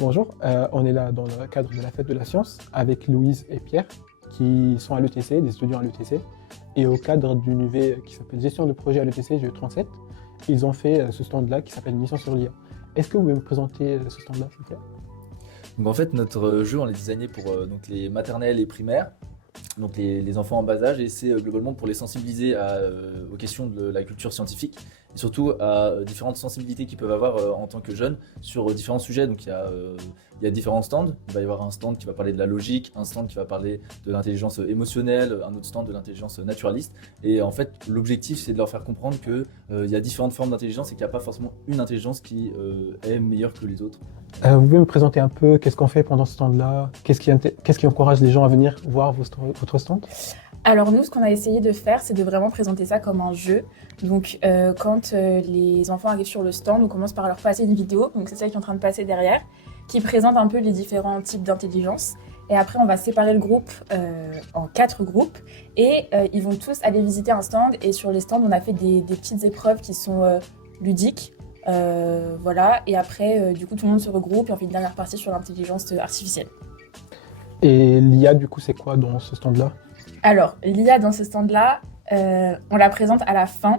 Bonjour, on est là dans le cadre de la fête de la science avec Louise et Pierre qui sont à l'ETC, des étudiants à l'ETC. Et au cadre d'une UV qui s'appelle Gestion de projet à l'ETC, GE37, ils ont fait ce stand-là qui s'appelle Mission sur l'IA. Est-ce que vous pouvez me présenter ce stand-là, s'il vous plaît? Donc en fait, notre jeu, on l'a designé pour donc les maternelles et primaires, donc les enfants en bas âge, et c'est globalement pour les sensibiliser aux questions de la culture scientifique, et surtout à différentes sensibilités qu'ils peuvent avoir en tant que jeunes sur différents sujets. Donc il y a différents stands. Il va y avoir un stand qui va parler de la logique, un stand qui va parler de l'intelligence émotionnelle, un autre stand de l'intelligence naturaliste. Et en fait, l'objectif, c'est de leur faire comprendre qu'il y a différentes formes d'intelligence et qu'il n'y a pas forcément une intelligence qui est meilleure que les autres. Vous pouvez me présenter un peu qu'est-ce qu'on fait pendant ce stand-là? Qu'est-ce qui encourage les gens à venir voir votre stand? Alors nous, ce qu'on a essayé de faire, c'est de vraiment présenter ça comme un jeu. Donc quand les enfants arrivent sur le stand, on commence par leur passer une vidéo, donc c'est celle qui est en train de passer derrière, qui présente un peu les différents types d'intelligence. Et après, on va séparer le groupe en 4 groupes et ils vont tous aller visiter un stand. Et sur les stands, on a fait des petites épreuves qui sont ludiques. Voilà. Et après, du coup, tout le monde se regroupe et on fait une dernière partie sur l'intelligence artificielle. Et l'IA, du coup, c'est quoi dans ce stand-là? Alors, l'IA dans ce stand-là, on la présente à la fin,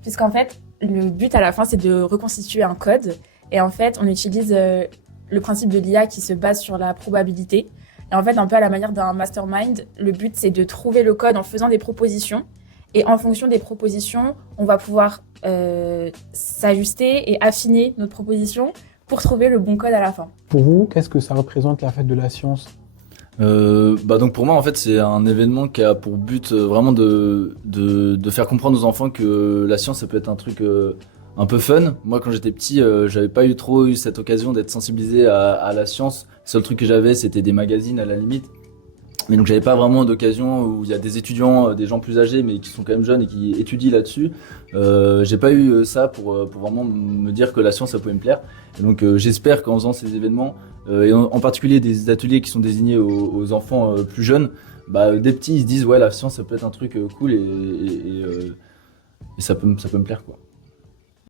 puisqu'en fait, le but à la fin, c'est de reconstituer un code. Et en fait, on utilise le principe de l'IA qui se base sur la probabilité. Et en fait, un peu à la manière d'un mastermind, le but, c'est de trouver le code en faisant des propositions. Et en fonction des propositions, on va pouvoir s'ajuster et affiner notre proposition pour trouver le bon code à la fin. Pour vous, qu'est-ce que ça représente la fête de la science? Donc pour moi, en fait, c'est un événement qui a pour but vraiment de faire comprendre aux enfants que la science, ça peut être un truc un peu fun. Moi, quand j'étais petit, j'avais pas trop eu cette occasion d'être sensibilisé à la science. Le seul truc que j'avais, c'était des magazines à la limite. Mais donc j'avais pas vraiment d'occasion où il y a des étudiants, des gens plus âgés, mais qui sont quand même jeunes et qui étudient là-dessus. J'ai pas eu ça pour vraiment me dire que la science, ça pouvait me plaire. Et donc j'espère qu'en faisant ces événements, et en particulier des ateliers qui sont désignés aux enfants plus jeunes, des petits ils se disent ouais, la science, ça peut être un truc cool et ça peut me plaire, quoi.